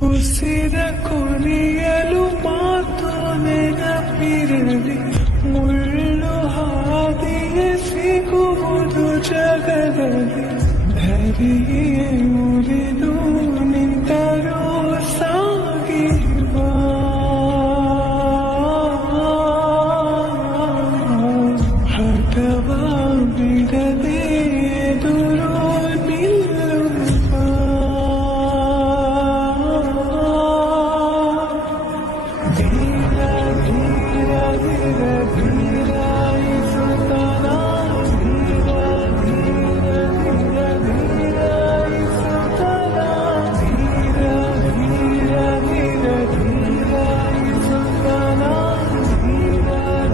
ಉಸಿರ ಕೊನೆಯಲು ಮಾತು ನೆನಪಿರಲಿ, ಮುಳ್ಳು ಹಾದಿಗೆ ಸಿಗುವುದು ಜಗದಲ್ಲಿ. ಧರಿಯೇ ಮುರಿದು ನಿಂತರೂ ಸಾಗಿರುವ ಹಠವ ಬಿಡದೆ ಎದುರು ನಿಲ್ಲುವ ಧೀರ ಧೀರ ಧೀರ ಧೀರ ಇಸುತ್ತನ, ಧೀರ ಧೀರ ಧೀರ ಧೀರ ಇಸುತ್ತನ, ಧೀರ ಧೀರ ಧೀರ ಧೀರ ಇಸುತ್ತನ, ಧೀರ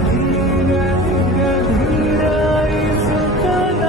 ಧೀರ ಧೀರ ಧೀರ ಇಸುತ್ತನ.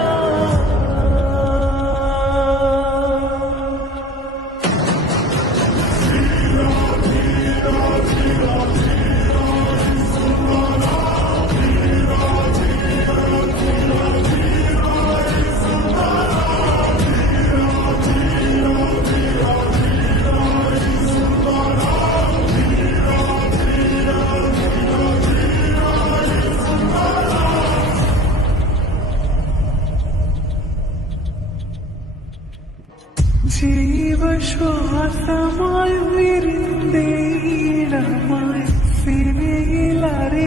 ജീവശ്വാസമായി വിരിന്തേ ഇടമായി സിനിമയിലറി